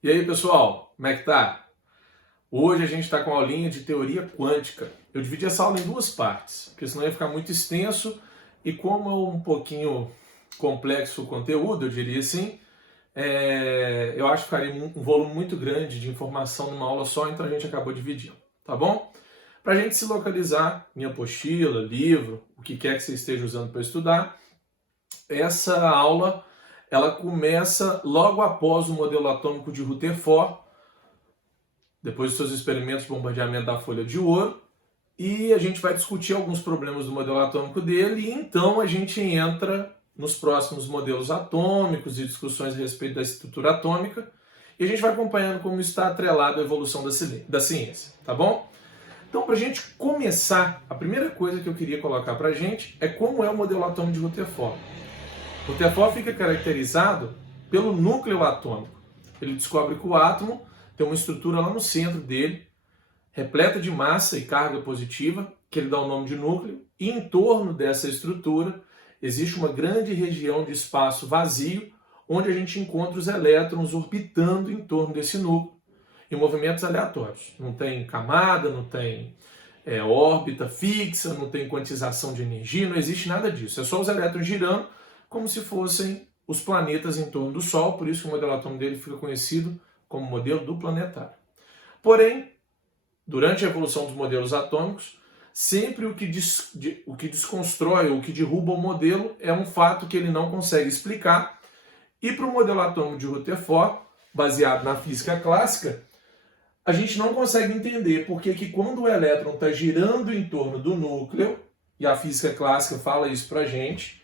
E aí, pessoal, como é que tá? Hoje a gente está com a aulinha de teoria quântica. Eu dividi essa aula em duas partes, porque senão ia ficar muito extenso e como é um pouquinho complexo o conteúdo, eu diria assim, eu acho que ficaria um volume muito grande de informação numa aula só, então a gente acabou dividindo, tá bom? Para a gente se localizar em apostila, livro, o que quer que você esteja usando para estudar, essa aula ela começa logo após o modelo atômico de Rutherford, depois dos seus experimentos de bombardeamento da folha de ouro, e a gente vai discutir alguns problemas do modelo atômico dele, e então a gente entra nos próximos modelos atômicos e discussões a respeito da estrutura atômica, e a gente vai acompanhando como está atrelado à evolução da ciência, tá bom? Então, para a gente começar, a primeira coisa que eu queria colocar para a gente é como é o modelo atômico de Rutherford. Rutherford fica caracterizado pelo núcleo atômico. Ele descobre que o átomo tem uma estrutura lá no centro dele, repleta de massa e carga positiva, que ele dá o nome de núcleo, e em torno dessa estrutura existe uma grande região de espaço vazio, onde a gente encontra os elétrons orbitando em torno desse núcleo, em movimentos aleatórios. Não tem camada, não tem órbita fixa, não tem quantização de energia, não existe nada disso. É só os elétrons girando como se fossem os planetas em torno do Sol, por isso que o modelo atômico dele fica conhecido como modelo do planetário. Porém, durante a evolução dos modelos atômicos, sempre o que desconstrói ou que derruba o modelo é um fato que ele não consegue explicar. E para o modelo atômico de Rutherford, baseado na física clássica, a gente não consegue entender porque que quando o elétron está girando em torno do núcleo, e a física clássica fala isso para a gente,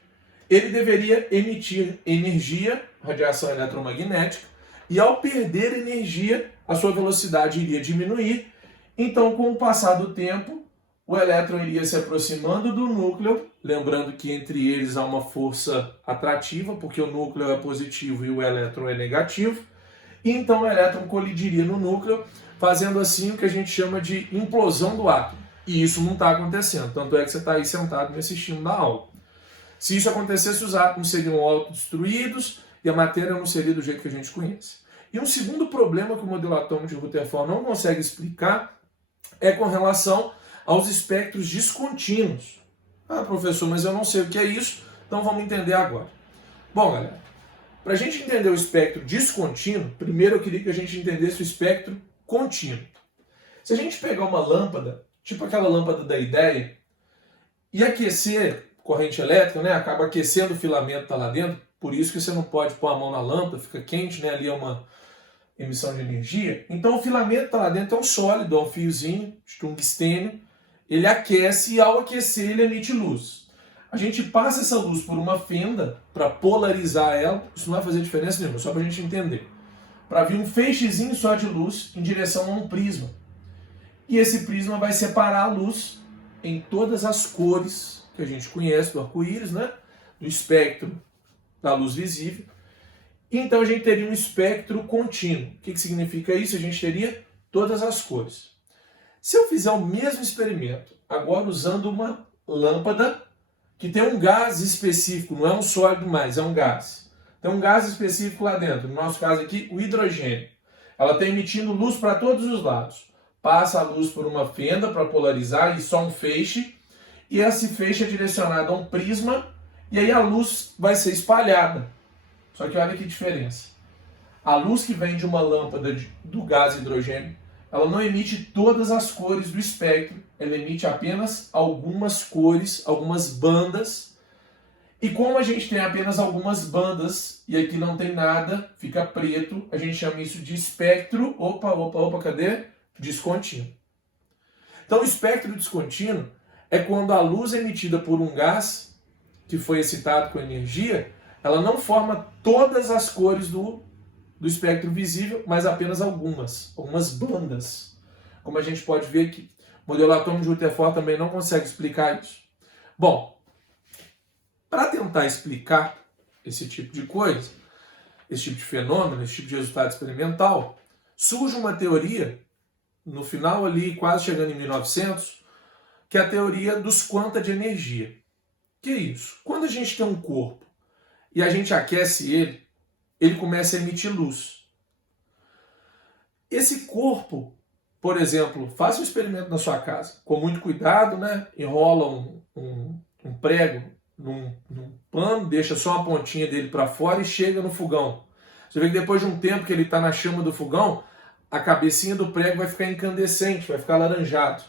ele deveria emitir energia, radiação eletromagnética, e ao perder energia, a sua velocidade iria diminuir. Então, com o passar do tempo, o elétron iria se aproximando do núcleo, lembrando que entre eles há uma força atrativa, porque o núcleo é positivo e o elétron é negativo, e então o elétron colidiria no núcleo, fazendo assim o que a gente chama de implosão do átomo. E isso não está acontecendo, tanto é que você está aí sentado me assistindo na aula. Se isso acontecesse, os átomos seriam autodestruídos e a matéria não seria do jeito que a gente conhece. E um segundo problema que o modelo atômico de Rutherford não consegue explicar é com relação aos espectros descontínuos. Ah, professor, mas eu não sei o que é isso, então vamos entender agora. Bom, galera, para a gente entender o espectro descontínuo, primeiro eu queria que a gente entendesse o espectro contínuo. Se a gente pegar uma lâmpada, tipo aquela lâmpada da ideia, e aquecer corrente elétrica, né, acaba aquecendo o filamento que está lá dentro, por isso que você não pode pôr a mão na lâmpada, fica quente, né, ali é uma emissão de energia. Então o filamento está lá dentro, é um sólido, é um fiozinho de tungstênio, ele aquece e ao aquecer ele emite luz. A gente passa essa luz por uma fenda para polarizar ela, isso não vai fazer diferença nenhuma, só para a gente entender. Para vir um feixezinho só de luz em direção a um prisma. E esse prisma vai separar a luz em todas as cores que a gente conhece do arco-íris, né? Do espectro da luz visível. Então a gente teria um espectro contínuo. O que significa isso? A gente teria todas as cores. Se eu fizer o mesmo experimento, agora usando uma lâmpada que tem um gás específico, não é um sólido mais, é um gás. Tem um gás específico lá dentro, no nosso caso aqui, o hidrogênio. Ela está emitindo luz para todos os lados. Passa a luz por uma fenda para polarizar e só um feixe, e esse feixe é direcionado a um prisma, e aí a luz vai ser espalhada. Só que olha que diferença. A luz que vem de uma lâmpada do gás hidrogênio, ela não emite todas as cores do espectro, ela emite apenas algumas cores, algumas bandas. E como a gente tem apenas algumas bandas, e aqui não tem nada, fica preto, a gente chama isso de espectro, cadê? Descontínuo. Então o espectro descontínuo é quando a luz emitida por um gás, que foi excitado com energia, ela não forma todas as cores do espectro visível, mas apenas algumas bandas. Como a gente pode ver aqui. O modelo atômico de Rutherford também não consegue explicar isso. Bom, para tentar explicar esse tipo de coisa, esse tipo de fenômeno, esse tipo de resultado experimental, surge uma teoria, no final ali, quase chegando em 1900, que é a teoria dos quanta de energia. Que é isso? Quando a gente tem um corpo e a gente aquece ele, ele começa a emitir luz. Esse corpo, por exemplo, faça um experimento na sua casa, com muito cuidado, né? Enrola um prego num pano, deixa só a pontinha dele para fora e chega no fogão. Você vê que depois de um tempo que ele está na chama do fogão, a cabecinha do prego vai ficar incandescente, vai ficar alaranjado.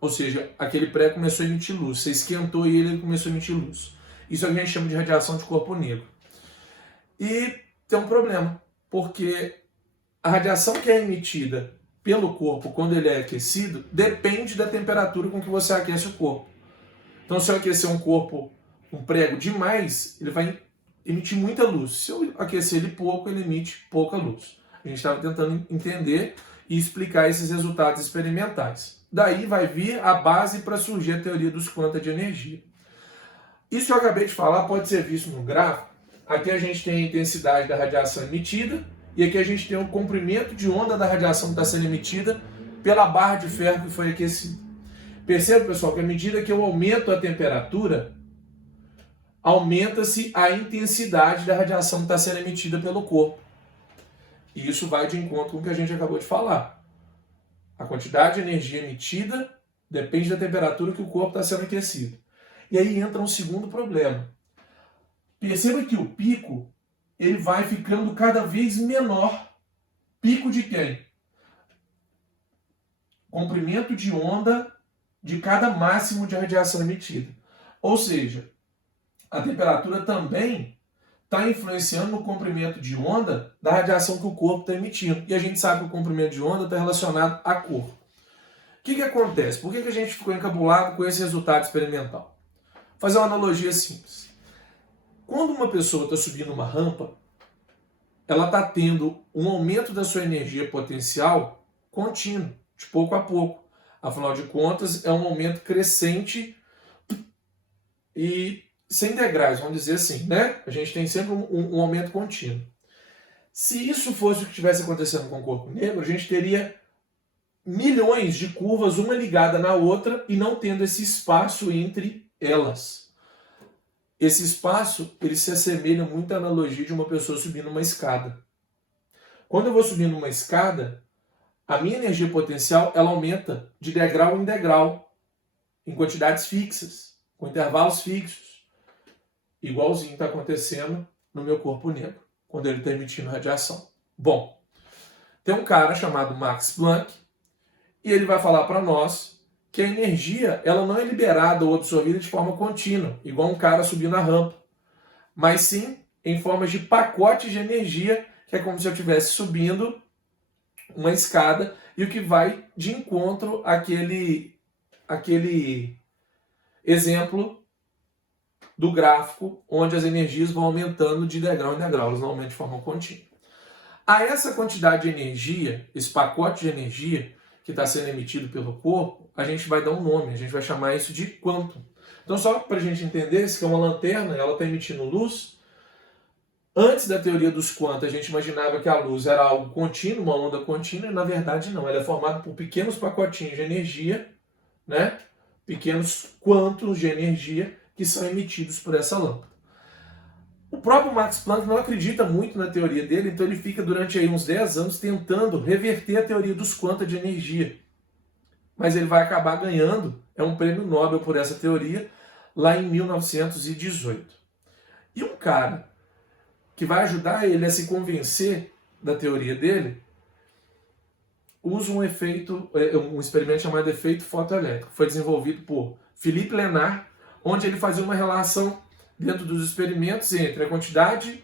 Ou seja, aquele prego começou a emitir luz. Você esquentou ele começou a emitir luz. Isso é o que a gente chama de radiação de corpo negro. E tem um problema, porque a radiação que é emitida pelo corpo quando ele é aquecido depende da temperatura com que você aquece o corpo. Então, se eu aquecer um prego demais, ele vai emitir muita luz. Se eu aquecer ele pouco, ele emite pouca luz. A gente estava tentando entender e explicar esses resultados experimentais. Daí vai vir a base para surgir a teoria dos quanta de energia. Isso que eu acabei de falar pode ser visto no gráfico. Aqui a gente tem a intensidade da radiação emitida e aqui a gente tem o comprimento de onda da radiação que está sendo emitida pela barra de ferro que foi aquecida. Perceba, pessoal, que à medida que eu aumento a temperatura, aumenta-se a intensidade da radiação que está sendo emitida pelo corpo. E isso vai de encontro com o que a gente acabou de falar. A quantidade de energia emitida depende da temperatura que o corpo está sendo aquecido. E aí entra um segundo problema. Perceba que o pico ele vai ficando cada vez menor. Pico de quem? Comprimento de onda de cada máximo de radiação emitida. Ou seja, a temperatura também está influenciando no comprimento de onda da radiação que o corpo está emitindo. E a gente sabe que o comprimento de onda está relacionado à cor. O que acontece? Por que a gente ficou encabulado com esse resultado experimental? Vou fazer uma analogia simples. Quando uma pessoa está subindo uma rampa, ela está tendo um aumento da sua energia potencial contínuo, de pouco a pouco. Afinal de contas, é um aumento crescente e sem degraus, vamos dizer assim, né? A gente tem sempre um aumento contínuo. Se isso fosse o que estivesse acontecendo com o corpo negro, a gente teria milhões de curvas, uma ligada na outra, e não tendo esse espaço entre elas. Esse espaço, ele se assemelha muito à analogia de uma pessoa subindo uma escada. Quando eu vou subindo uma escada, a minha energia potencial, ela aumenta de degrau em degrau, em quantidades fixas, com intervalos fixos. Igualzinho está acontecendo no meu corpo negro, quando ele está emitindo radiação. Bom, tem um cara chamado Max Planck, e ele vai falar para nós que a energia ela não é liberada ou absorvida de forma contínua, igual um cara subindo a rampa, mas sim em formas de pacotes de energia, que é como se eu estivesse subindo uma escada, e o que vai de encontro àquele exemplo do gráfico, onde as energias vão aumentando de degrau em degrau, elas não aumentam de forma contínua. A essa quantidade de energia, esse pacote de energia que está sendo emitido pelo corpo, a gente vai dar um nome, a gente vai chamar isso de quantum. Então, só para a gente entender, isso que é uma lanterna, ela está emitindo luz. Antes da teoria dos quantos, a gente imaginava que a luz era algo contínuo, uma onda contínua, e na verdade não. Ela é formada por pequenos pacotinhos de energia, né? Pequenos quantos de energia que são emitidos por essa lâmpada. O próprio Max Planck não acredita muito na teoria dele, então ele fica durante aí uns 10 anos tentando reverter a teoria dos quantos de energia. Mas ele vai acabar ganhando um prêmio Nobel por essa teoria lá em 1918. E um cara que vai ajudar ele a se convencer da teoria dele usa um experimento chamado efeito fotoelétrico. Foi desenvolvido por Philippe Lenard, onde ele fazia uma relação dentro dos experimentos entre a quantidade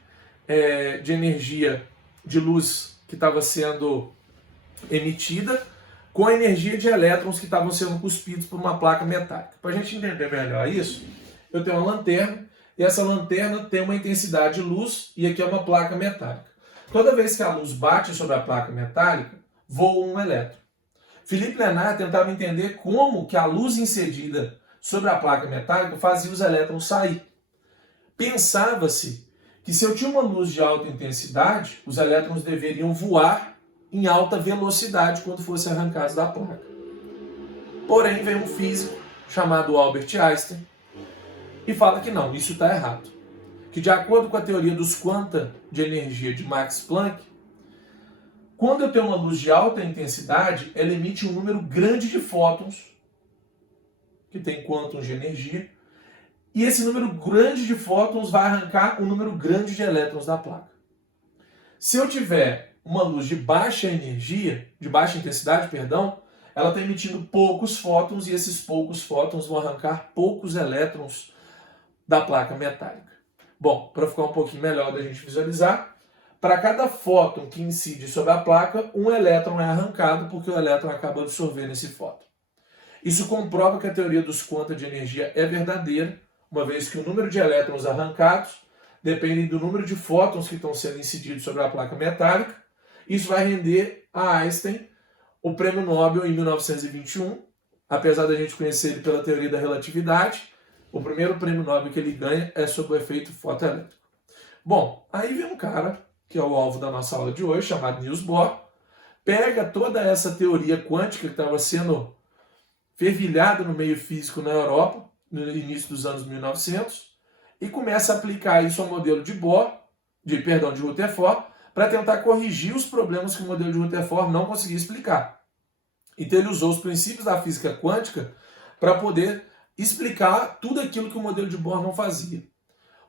de energia de luz que estava sendo emitida com a energia de elétrons que estavam sendo cuspidos por uma placa metálica. Para a gente entender melhor isso, eu tenho uma lanterna, e essa lanterna tem uma intensidade de luz, e aqui é uma placa metálica. Toda vez que a luz bate sobre a placa metálica, voa um elétron. Philippe Lenard tentava entender como que a luz incedida sobre a placa metálica fazia os elétrons sair. Pensava-se que se eu tinha uma luz de alta intensidade, os elétrons deveriam voar em alta velocidade quando fossem arrancados da placa. Porém, veio um físico chamado Albert Einstein e fala que não, isso está errado. Que de acordo com a teoria dos quanta de energia de Max Planck, Quando eu tenho uma luz de alta intensidade, ela emite um número grande de fótons, que tem quântons de energia, e esse número grande de fótons vai arrancar um número grande de elétrons da placa. Se eu tiver uma luz de baixa energia, de baixa intensidade, perdão, ela está emitindo poucos fótons e esses poucos fótons vão arrancar poucos elétrons da placa metálica. Bom, para ficar um pouquinho melhor da gente visualizar, para cada fóton que incide sobre a placa, um elétron é arrancado porque o elétron acaba absorvendo esse fóton. Isso comprova que a teoria dos quanta de energia é verdadeira, uma vez que o número de elétrons arrancados depende do número de fótons que estão sendo incididos sobre a placa metálica. Isso vai render a Einstein o prêmio Nobel em 1921, apesar da gente conhecer ele pela teoria da relatividade, o primeiro prêmio Nobel que ele ganha é sobre o efeito fotoelétrico. Bom, aí vem um cara, que é o alvo da nossa aula de hoje, chamado Niels Bohr, pega toda essa teoria quântica que estava sendo fervilhada no meio físico na Europa, no início dos anos 1900, e começa a aplicar isso ao modelo de Rutherford, para tentar corrigir os problemas que o modelo de Rutherford não conseguia explicar. Então ele usou os princípios da física quântica para poder explicar tudo aquilo que o modelo de Bohr não fazia.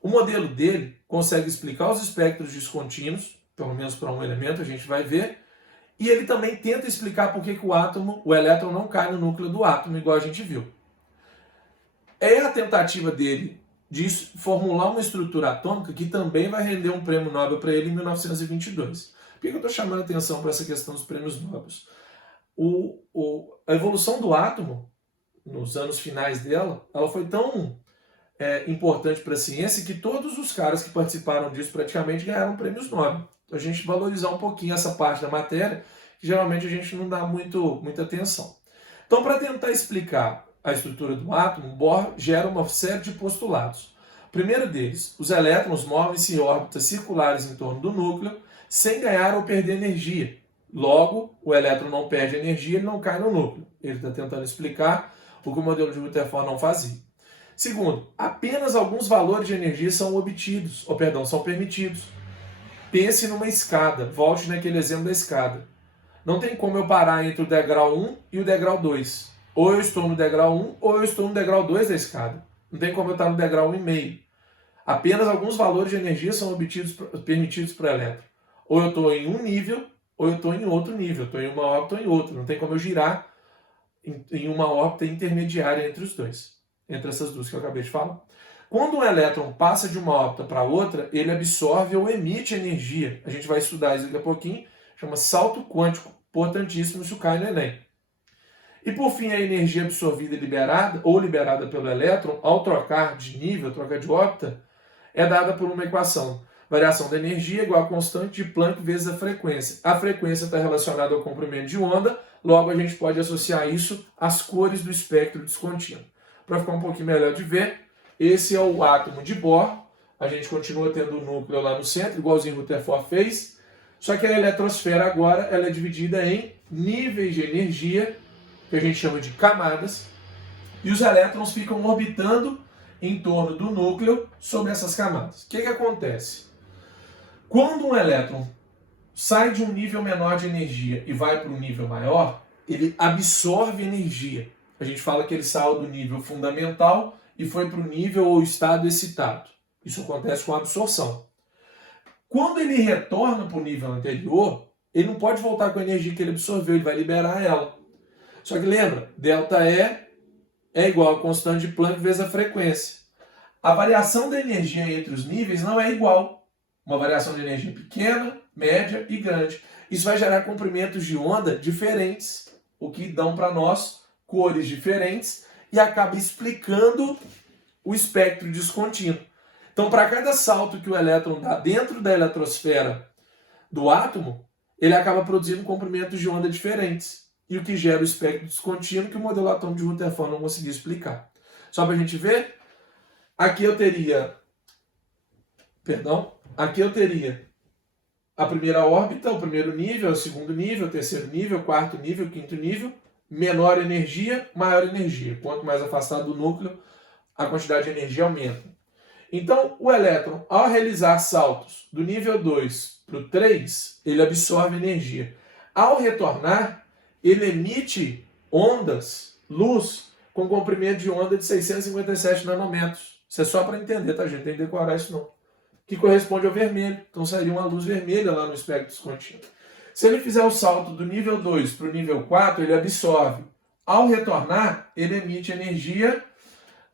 O modelo dele consegue explicar os espectros descontínuos, pelo menos para um elemento, a gente vai ver, e ele também tenta explicar por que o elétron não cai no núcleo do átomo, igual a gente viu. É a tentativa dele de formular uma estrutura atômica que também vai render um prêmio Nobel para ele em 1922. Por que eu estou chamando a atenção para essa questão dos prêmios Nobel? A evolução do átomo, nos anos finais dela, ela foi tão importante para a ciência que todos os caras que participaram disso praticamente ganharam prêmios Nobel. Então a gente valorizar um pouquinho essa parte da matéria, que geralmente a gente não dá muita atenção. Então, para tentar explicar a estrutura do átomo, Bohr gera uma série de postulados. O primeiro deles, os elétrons movem-se em órbitas circulares em torno do núcleo, sem ganhar ou perder energia. Logo, o elétron não perde energia, ele não cai no núcleo. Ele está tentando explicar o que o modelo de Rutherford não fazia. Segundo, apenas alguns valores de energia são permitidos. Pense numa escada, volte naquele exemplo da escada. Não tem como eu parar entre o degrau 1 e o degrau 2. Ou eu estou no degrau 1 ou eu estou no degrau 2 da escada. Não tem como eu estar no degrau 1,5. Apenas alguns valores de energia são permitidos para o elétron. Ou eu estou em um nível, ou eu estou em outro nível. Estou em uma órbita ou em outra. Não tem como eu girar em uma órbita intermediária entre os dois. Entre essas duas que eu acabei de falar. Quando um elétron passa de uma órbita para outra, ele absorve ou emite energia. A gente vai estudar isso daqui a pouquinho. Chama salto quântico. Importantíssimo, isso cai no Enem. E por fim, a energia absorvida e liberada pelo elétron, ao trocar de nível, trocar de órbita, é dada por uma equação. Variação da energia igual a constante de Planck vezes a frequência. A frequência está relacionada ao comprimento de onda, logo a gente pode associar isso às cores do espectro descontínuo. Para ficar um pouquinho melhor de ver, esse é o átomo de Bohr. A gente continua tendo o núcleo lá no centro, igualzinho o Rutherford fez, só que a eletrosfera agora ela é dividida em níveis de energia, que a gente chama de camadas, e os elétrons ficam orbitando em torno do núcleo sobre essas camadas. O que acontece? Quando um elétron sai de um nível menor de energia e vai para um nível maior, ele absorve energia. A gente fala que ele saiu do nível fundamental e foi para o nível ou estado excitado. Isso acontece com a absorção. Quando ele retorna para o nível anterior, ele não pode voltar com a energia que ele absorveu, ele vai liberar ela. Só que lembra, ΔE é igual a constante de Planck vezes a frequência. A variação da energia entre os níveis não é igual. Uma variação de energia pequena, média e grande. Isso vai gerar comprimentos de onda diferentes, o que dão para nós cores diferentes e acaba explicando o espectro descontínuo. Então, para cada salto que o elétron dá dentro da eletrosfera do átomo, ele acaba produzindo comprimentos de onda diferentes. E o que gera o espectro descontínuo que o modelo atômico de Rutherford não conseguiu explicar. Só para a gente ver, aqui eu teria a primeira órbita, o primeiro nível, o segundo nível, o terceiro nível, o quarto nível, o quinto nível, menor energia, maior energia. Quanto mais afastado do núcleo, a quantidade de energia aumenta. Então, o elétron, ao realizar saltos do nível 2 para o 3, ele absorve energia. Ao retornar, ele emite ondas, luz, com comprimento de onda de 657 nanômetros. Isso é só para entender, tá, gente? Tem que decorar isso não. Que corresponde ao vermelho. Então sairia uma luz vermelha lá no espectro descontínuo. Se ele fizer o salto do nível 2 para o nível 4, ele absorve. Ao retornar, ele emite energia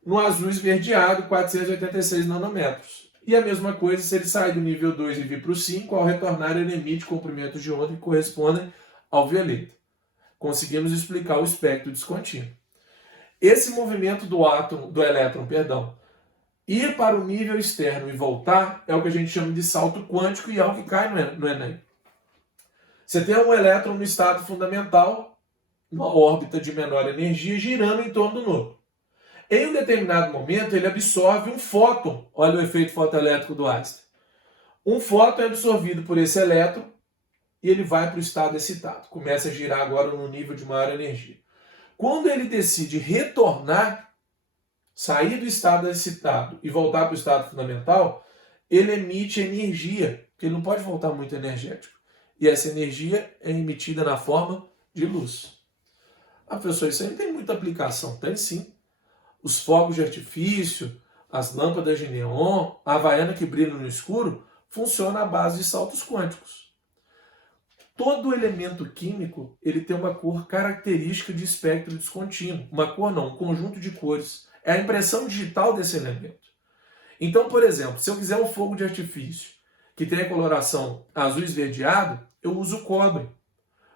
no azul esverdeado, 486 nanômetros. E a mesma coisa se ele sair do nível 2 e vir para o 5, ao retornar ele emite comprimentos de onda que correspondem ao violeta. Conseguimos explicar o espectro descontínuo. Esse movimento do elétron, ir para o nível externo e voltar é o que a gente chama de salto quântico e é o que cai no Enem. Você tem um elétron no estado fundamental, numa órbita de menor energia, girando em torno do núcleo. Em um determinado momento, ele absorve um fóton. Olha o efeito fotoelétrico do Einstein. Um fóton é absorvido por esse elétron e ele vai para o estado excitado. Começa a girar agora no nível de maior energia. Quando ele decide retornar, sair do estado excitado e voltar para o estado fundamental, ele emite energia, porque ele não pode voltar muito energético. E essa energia é emitida na forma de luz. Ah, professor, isso aí não tem muita aplicação. Tem sim. Os fogos de artifício, as lâmpadas de neon, a havaiana que brilha no escuro, funciona à base de saltos quânticos. Todo elemento químico ele tem uma cor característica de espectro descontínuo. Uma cor não, um conjunto de cores. É a impressão digital desse elemento. Então, por exemplo, se eu quiser um fogo de artifício que tem a coloração azul esverdeado, eu uso cobre.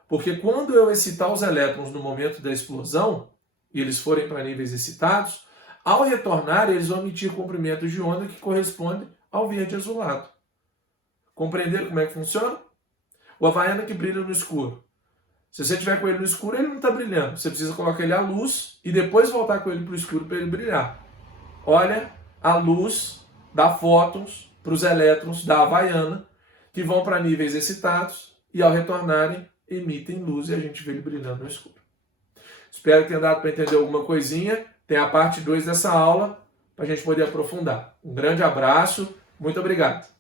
Porque quando eu excitar os elétrons no momento da explosão, e eles forem para níveis excitados, ao retornar, eles vão emitir comprimentos de onda que correspondem ao verde azulado. Compreenderam como é que funciona? O havaiana que brilha no escuro. Se você tiver com ele no escuro, ele não está brilhando. Você precisa colocar ele à luz e depois voltar com ele para o escuro para ele brilhar. Olha a luz dá fótons para os elétrons da havaiana que vão para níveis excitados e ao retornarem emitem luz e a gente vê ele brilhando no escuro. Espero que tenha dado para entender alguma coisinha. Tem a parte 2 dessa aula para a gente poder aprofundar. Um grande abraço, muito obrigado.